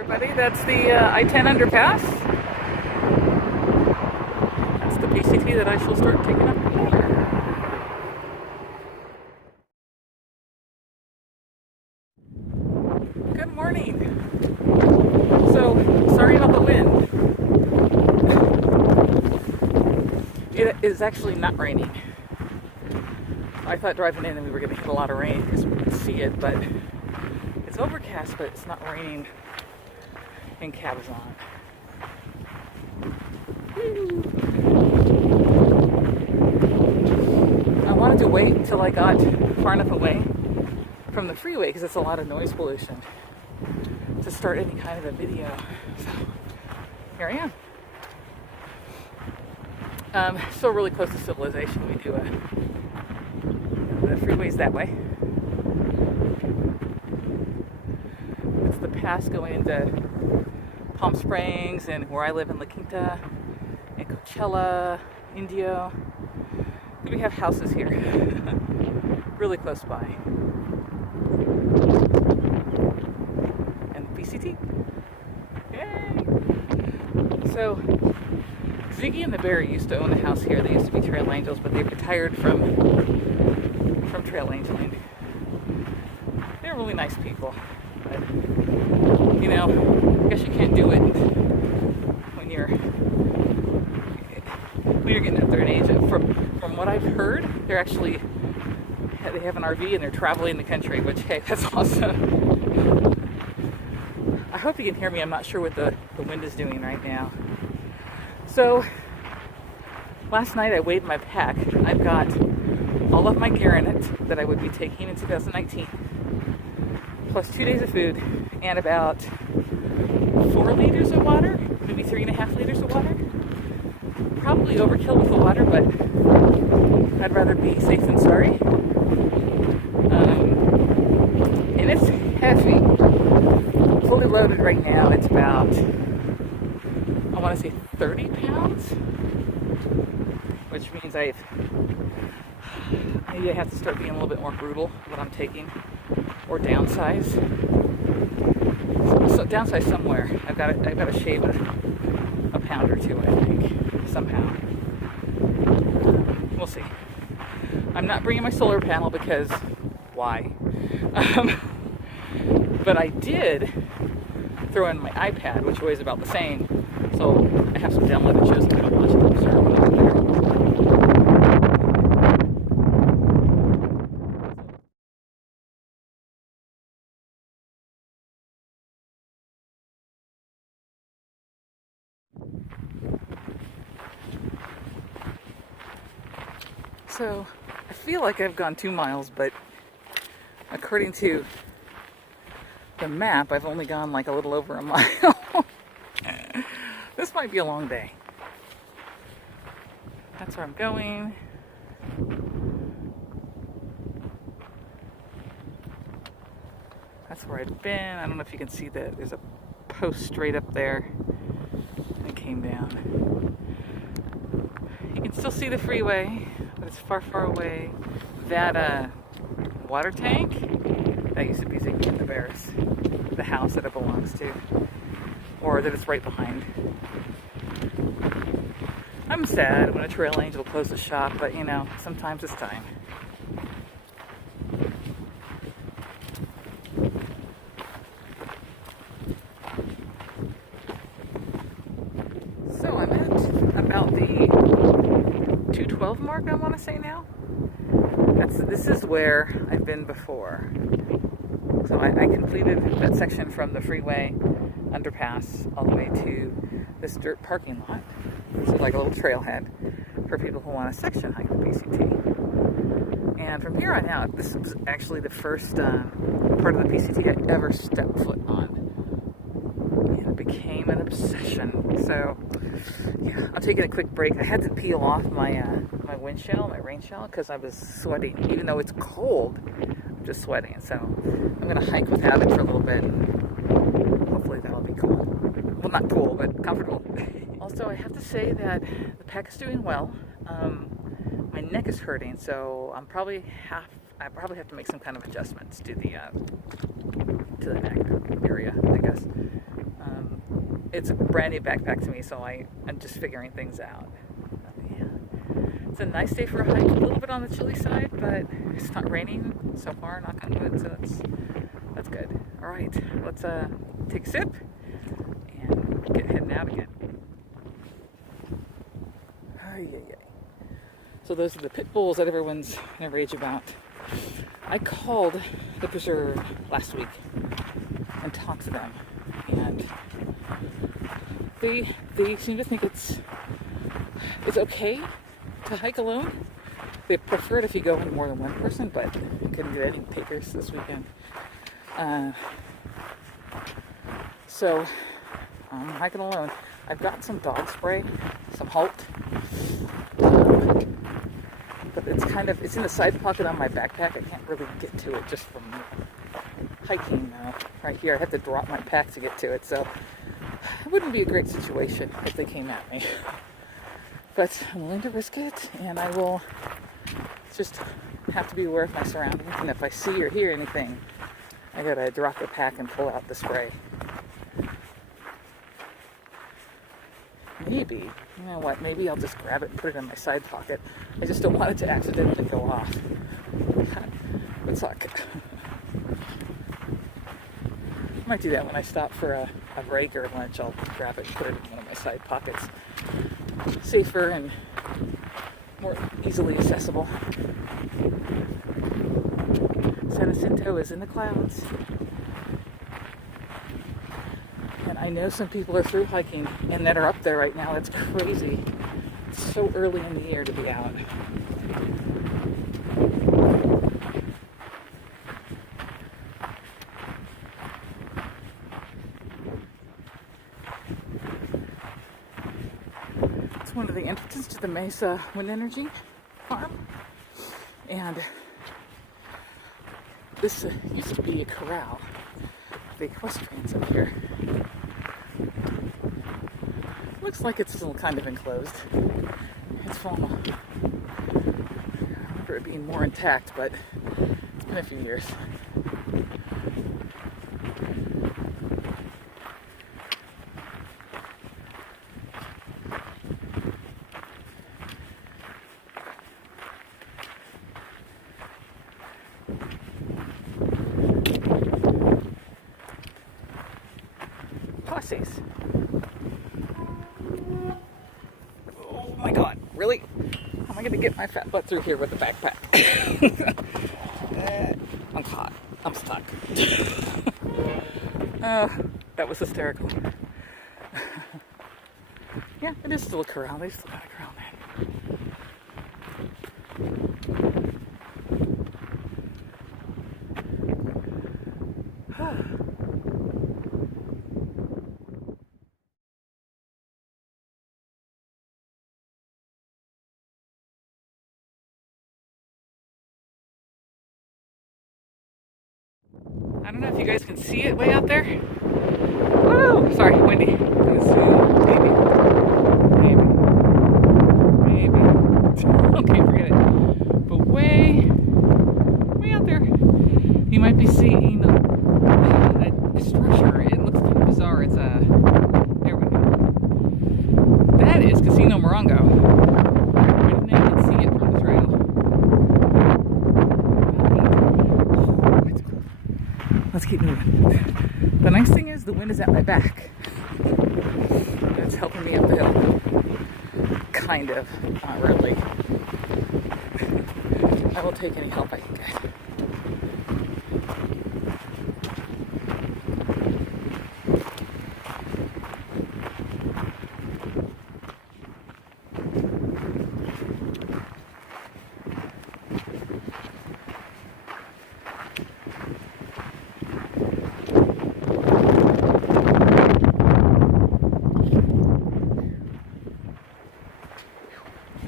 Everybody, that's the I-10 underpass. That's the PCT that I shall start taking up later. Good morning. So, sorry about the wind. It is actually not raining. I thought driving in and we were going to hit a lot of rain because we could see it, but it's overcast, but it's not raining in Cabazon. I wanted to wait until I got far enough away from the freeway because it's a lot of noise pollution to start any kind of a video. So here I am. Still really close to civilization. We do the freeway's that way. It's the pass going into Palm Springs and where I live in La Quinta and Coachella, Indio. We have houses here, really close by. And PCT. Yay! So, Ziggy and the Bear used to own a house here. They used to be trail angels, but they retired from trail angeling. They're really nice people. But, you know, I guess you can't do it when you're getting up there in age. From what I've heard, they have an RV and they're traveling the country, which, hey, that's awesome. I hope you can hear me. I'm not sure what the wind is doing right now. So, last night I weighed my pack. I've got all of my gear in it that I would be taking in 2019, plus 2 days of food, and about 4 liters of water, maybe 3.5 liters of water. Probably overkill with the water, but I'd rather be safe than sorry. And it's heavy. Fully loaded right now, it's about, I want to say 30 pounds, which means maybe I have to start being a little bit more brutal what I'm taking, or downsize. So downsize somewhere. I've got to shave a pound or two, I think, somehow. We'll see. I'm not bringing my solar panel because why? But I did throw in my iPad, which weighs about the same. So I have some downloaded shows I'm going to watch and observe over there. So, I feel like I've gone 2 miles, but according to the map, I've only gone like a little over a mile. This might be a long day. That's where I'm going. That's where I'd been. I don't know if you can see that there's a post straight up there. It came down. You can still see the freeway, but it's far, far away. That water tank, that used to be Ziggy and the Bears, the house that it belongs to, or that it's right behind. I'm sad when a trail angel closes shop, but you know, sometimes it's time. So I'm at about the 212 mark, I want to say now. This is where I've been before. So I completed that section from the freeway underpass all the way to this dirt parking lot. So like a little trailhead for people who want a section hike the PCT. And from here on out, this was actually the first part of the PCT I ever stepped foot on. And it became an obsession. So yeah, I'm taking a quick break. I had to peel off my wind shell, my rain shell, because I was sweating. Even though it's cold, I'm just sweating. So I'm going to hike without it for a little bit. Hopefully that'll be cool. Well, not cool, but comfortable. Also, I have to say that the pack is doing well. My neck is hurting, so I'm probably I probably have to make some kind of adjustments to the neck area, I guess. It's a brand new backpack to me, so I'm just figuring things out. Yeah. It's a nice day for a hike, a little bit on the chilly side, but it's not raining so far, knock on wood, so that's good. All right, let's take a sip and get heading out again. So those are the pit bulls that everyone's in a rage about. I called the preserve last week and talked to them, and they seem to think it's okay to hike alone. They prefer it if you go with more than one person, but I couldn't get any takers this weekend. So I'm hiking alone. I've got some dog spray, some Halt, but it's in the side pocket on my backpack. I can't really get to it just from hiking right here. I have to drop my pack to get to it, so it wouldn't be a great situation if they came at me. But I'm willing to risk it, and I will just have to be aware of my surroundings, and if I see or hear anything, I gotta drop the pack and pull out the spray. Maybe, you know what, maybe I'll just grab it and put it in my side pocket. I just don't want it to accidentally go off. That would suck. I might do that when I stop for a break or lunch. I'll grab it and put it in one of my side pockets. Safer and more easily accessible. San Jacinto is in the clouds. And I know some people are through hiking and that are up there right now. It's crazy. It's so early in the year to be out. It's one of the entrances to the Mesa Wind Energy farm. And this used to be a corral. The equestrians up here. Looks like it's still kind of enclosed. It's fallen off. I remember it being more intact, but it's been a few years. Posses. Oh my god, really? How am I going to get my fat butt through here with the backpack? I'm caught. I'm stuck. That was hysterical. Yeah, it is still a corral. They still got a corral, man. I don't know if you guys can see it way out there. Woo! Sorry, windy. Maybe. Okay, forget it. But way out there, you might be seeing a structure. It looks kind of bizarre. It's there we go. That is Casino Morongo. I didn't even see it from the trail. Let's keep moving. The nice thing is the wind is at my back. It's helping me up the hill. Kind of. Not really. I will take any help I can get.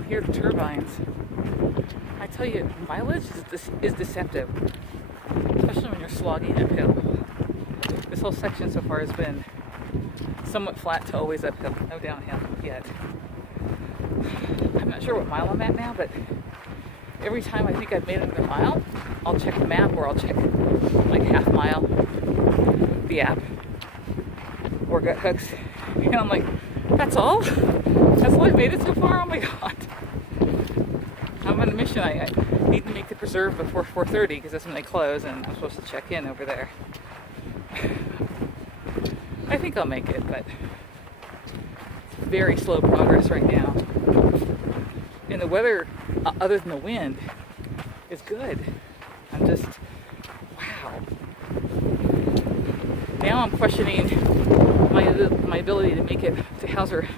Hear the turbines. I tell you, mileage is deceptive, especially when you're slogging uphill. This whole section so far has been somewhat flat to always uphill, no downhill yet. I'm not sure what mile I'm at now, but every time I think I've made another mile, I'll check the map, or I'll check like half mile, the app, or gut hooks. And I'm like, that's all? That's all I've made it so far? Oh my god. I'm on a mission. I need to make the preserve before 4:30 because that's when they close, and I'm supposed to check in over there. I think I'll make it, but it's very slow progress right now. And the weather, other than the wind, is good. I'm just, wow. Now I'm questioning my ability to make it to Hauser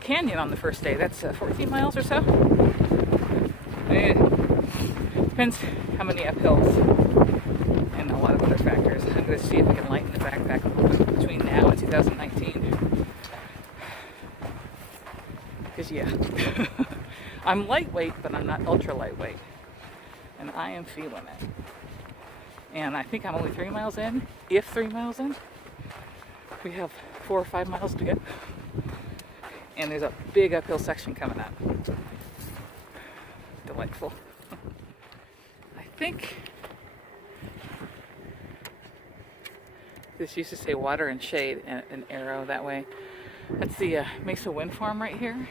Canyon on the first day. That's 14 miles or so. Depends how many uphills and a lot of other factors. I'm going to see if I can lighten the backpack a little bit between now and 2019. Because yeah, I'm lightweight, but I'm not ultra lightweight. And I am feeling it. And I think I'm only 3 miles in, if 3 miles in. We have 4 or 5 miles to go. And there's a big uphill section coming up. Delightful. I think this used to say water and shade, and an arrow that way. That's the Mesa Wind Farm right here.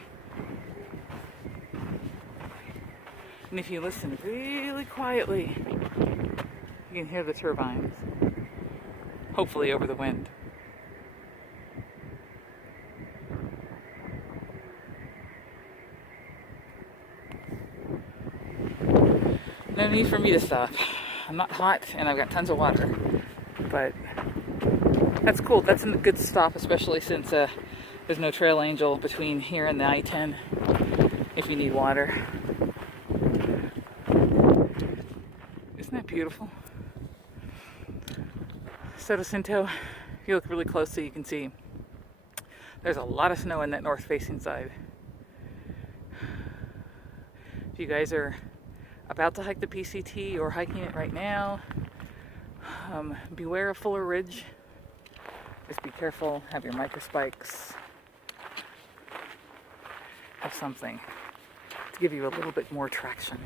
And if you listen really quietly, you can hear the turbines, hopefully over the wind. No need for me to stop. I'm not hot and I've got tons of water, but that's cool. That's a good stop, especially since there's no trail angel between here and the I-10 if you need water. Isn't that beautiful? Soto Cinto, if you look really closely, you can see there's a lot of snow in that north-facing side. If you guys are about to hike the PCT or hiking it right now, beware of Fuller Ridge. Just be careful, have your micro spikes, have something to give you a little bit more traction.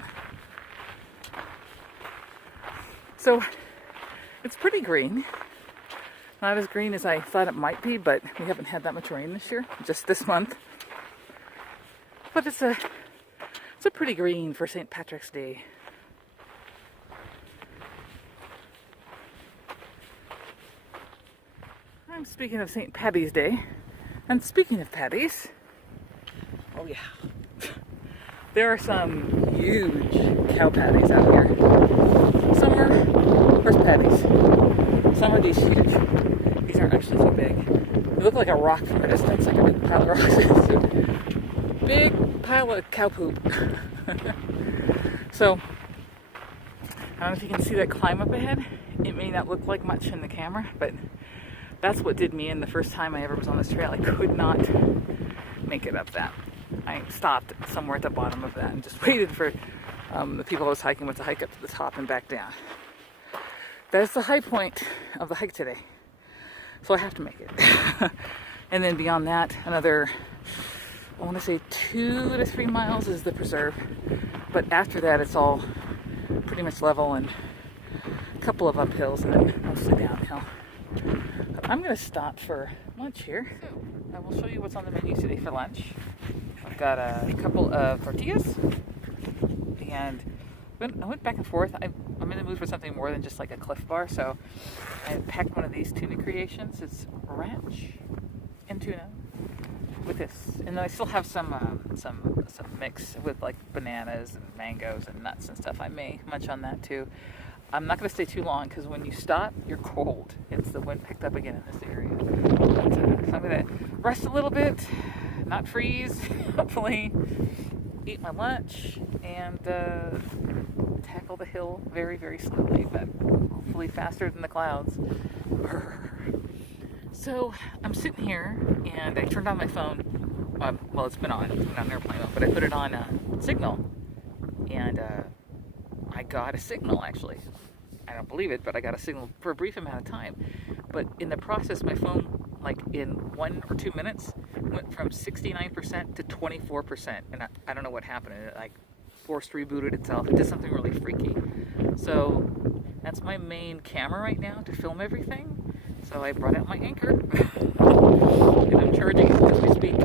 So it's pretty green. Not as green as I thought it might be, but we haven't had that much rain this year, just this month. But it's a pretty green for St. Patrick's Day. I'm speaking of St. Paddy's Day, and speaking of patties, oh yeah, there are some huge cow patties out here. Some are horse patties. Some are these huge. These aren't actually too big. They look like a rock from a distance, like a big pile of rocks. Big pile of cow poop. So, I don't know if you can see that climb up ahead. It may not look like much in the camera, but that's what did me in the first time I ever was on this trail. I could not make it up that. I stopped somewhere at the bottom of that and just waited for the people I was hiking with to hike up to the top and back down. That's the high point of the hike today. So I have to make it. And then beyond that, another, I want to say 2 to 3 miles is the preserve. But after that, it's all pretty much level and a couple of uphills and then mostly downhill. I'm going to stop for lunch here. So I will show you what's on the menu today for lunch. I've got a couple of tortillas, and I went back and forth. I'm in the mood for something more than just like a Cliff Bar, so I packed one of these tuna creations. It's ranch and tuna with this, and then I still have some mix with like bananas and mangoes and nuts and stuff. I may munch on that too. I'm not going to stay too long because when you stop, you're cold. It's the wind picked up again in this area. But, so I'm going to rest a little bit, not freeze, hopefully eat my lunch, and tackle the hill very, very slowly, but hopefully faster than the clouds. So I'm sitting here, and I turned on my phone. Well, it's been on airplane mode, but I put it on signal, and I got a signal, actually. I don't believe it, but I got a signal for a brief amount of time. But in the process, my phone, like in 1 or 2 minutes, went from 69% to 24%. And I don't know what happened. It like forced rebooted itself. It did something really freaky. So that's my main camera right now to film everything. So I brought out my Anchor and I'm charging it as we speak.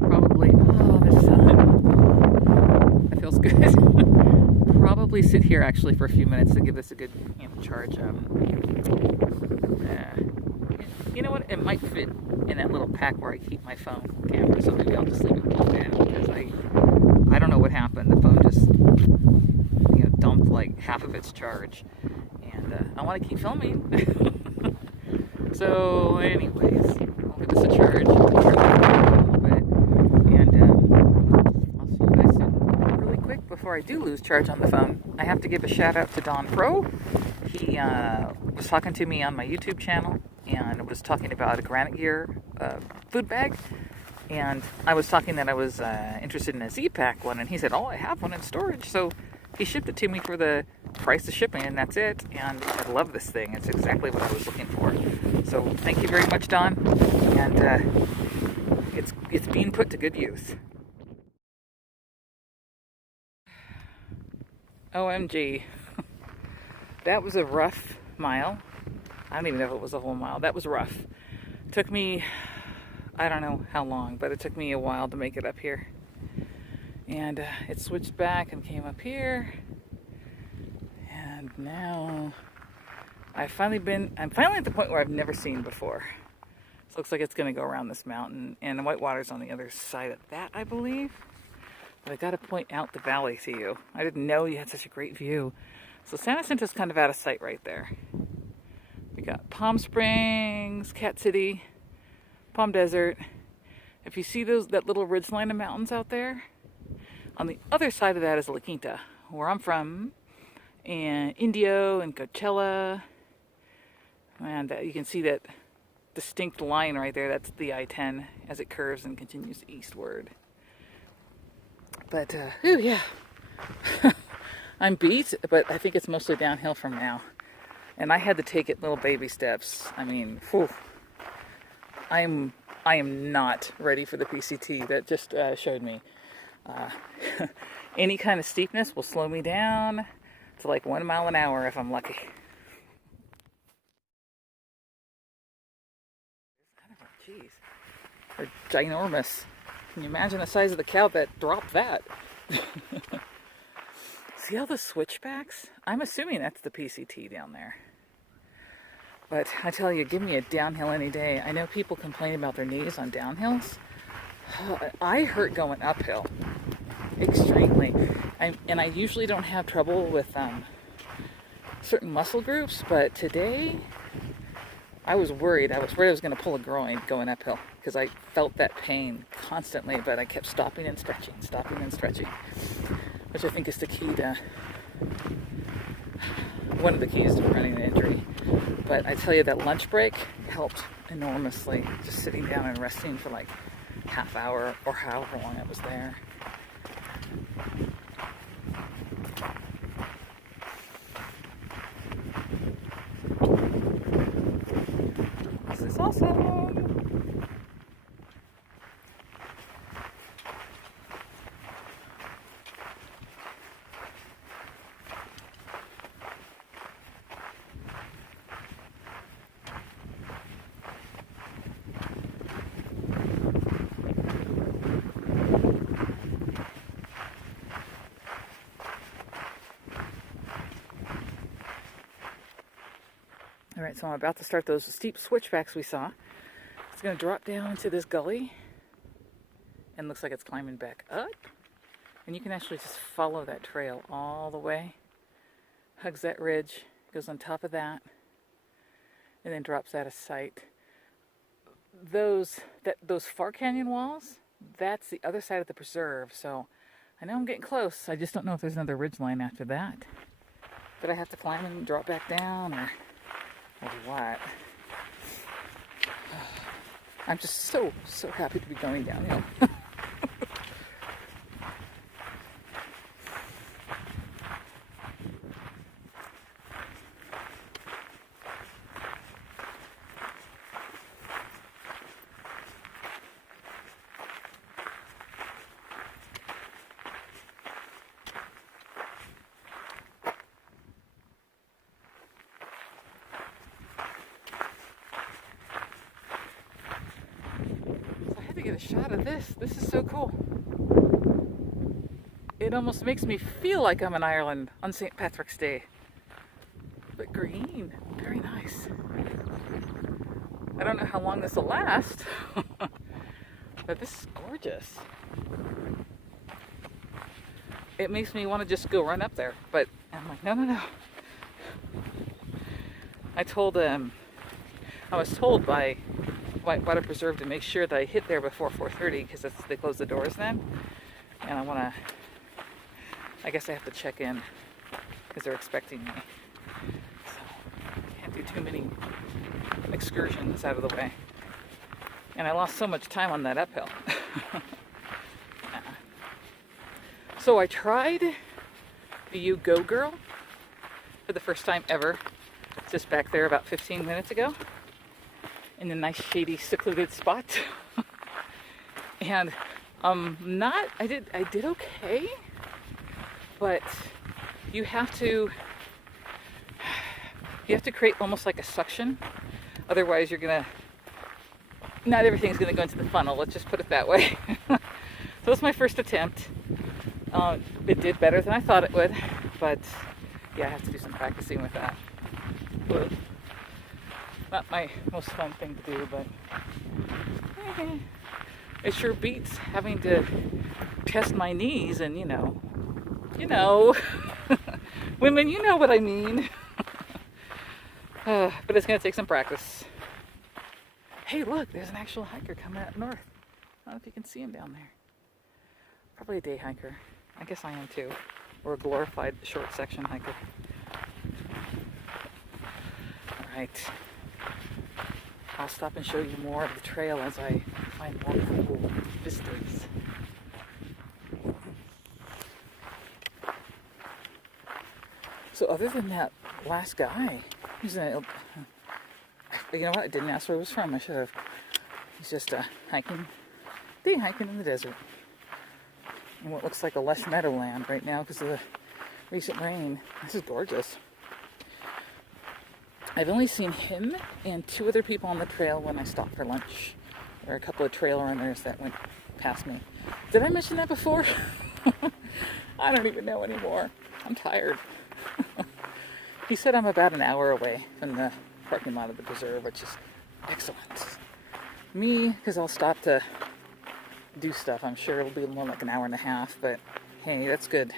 Probably, oh, the sun. That feels good. Probably sit here actually for a few minutes to give this a good charge. You know what? It might fit in that little pack where I keep my phone camera, so maybe I'll just leave it plugged in because I don't know what happened. The phone just dumped like half of its charge, and I want to keep filming. So, anyways, I'll give this a charge. I'll turn it down a little bit, and I'll see you guys soon. Really quick before I do lose charge on the phone, I have to give a shout out to Don Pro. He was talking to me on my YouTube channel and was talking about a Granite Gear food bag. And I was talking that I was interested in a Z-Pack one, and he said, "Oh, I have one in storage." So he shipped it to me for the price of shipping, and that's it. And I love this thing. It's exactly what I was looking for. So thank you very much, Don. And it's being put to good use. OMG. That was a rough mile. I don't even know if it was a whole mile. That was rough. It took me, I don't know how long, but it took me a while to make it up here. And it switched back and came up here. And now I'm finally at the point where I've never seen before. So it looks like it's going to go around this mountain. And Whitewater's on the other side of that, I believe. But I got to point out the valley to you. I didn't know you had such a great view. So San Jacinto's kind of out of sight right there. We got Palm Springs, Cat City, Palm Desert. If you see that little ridgeline of mountains out there, on the other side of that is La Quinta, where I'm from, and Indio and Coachella. And you can see that distinct line right there. That's the I-10 as it curves and continues eastward. But, yeah. I'm beat, but I think it's mostly downhill from now. And I had to take it little baby steps. I mean, whew. I am not ready for the PCT that just showed me. Any kind of steepness will slow me down to like 1 mile an hour if I'm lucky. Jeez, they're ginormous. Can you imagine the size of the cow that dropped that? See all the switchbacks? I'm assuming that's the PCT down there. But I tell you, give me a downhill any day. I know people complain about their knees on downhills. I hurt going uphill. Extremely. And I usually don't have trouble with certain muscle groups, but today I was worried. I was going to pull a groin going uphill because I felt that pain constantly, but I kept stopping and stretching, which I think is the key to, one of the keys to preventing an injury. But I tell you, that lunch break helped enormously. Just sitting down and resting for like half hour or however long I was there. This is awesome. Alright, so I'm about to start those steep switchbacks we saw. It's going to drop down into this gully. And looks like it's climbing back up. And you can actually just follow that trail all the way. Hugs that ridge, goes on top of that, and then drops out of sight. Those far canyon walls, that's the other side of the preserve. So I know I'm getting close. I just don't know if there's another ridge line after that. But I have to climb and drop back down, or what? I'm just so happy to be going downhill. a shot of this. This is so cool. It almost makes me feel like I'm in Ireland on St. Patrick's Day. But green, very nice. I don't know how long this will last, but this is gorgeous. It makes me want to just go run up there, but I'm like, no. I was told by Whitewater Preserve to make sure that I hit there before 4:30 because they close the doors then. And I guess I have to check in because they're expecting me. So I can't do too many excursions out of the way. And I lost so much time on that uphill. So I tried the You Go Girl for the first time ever, just back there about 15 minutes ago, in a nice shady secluded spot. And I did okay, but you have to create almost like a suction, otherwise not everything's gonna go into the funnel, let's just put it that way. So it's my first attempt. It did better than I thought it would, but yeah, I have to do some practicing with that. Not my most fun thing to do, but it sure beats having to test my knees and, you know, women, you know what I mean. But it's going to take some practice. Hey, look, there's an actual hiker coming up north. I don't know if you can see him down there. Probably a day hiker. I guess I am too. Or a glorified short section hiker. Alright. I'll stop and show you more of the trail as I find more cool vistas. So other than that last guy, you know what, I didn't ask where he was from, I should have. He's just day hiking in the desert. In what looks like a lush meadowland right now because of the recent rain. This is gorgeous. I've only seen him and 2 other people on the trail when I stopped for lunch. There are a couple of trail runners that went past me. Did I mention that before? I don't even know anymore. I'm tired. He said I'm about an hour away from the parking lot of the preserve, which is excellent. Me, because I'll stop to do stuff, I'm sure it'll be more like an hour and a half, but hey, that's good.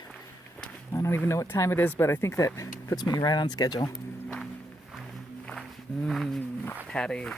I don't even know what time it is, but I think that puts me right on schedule. Patties.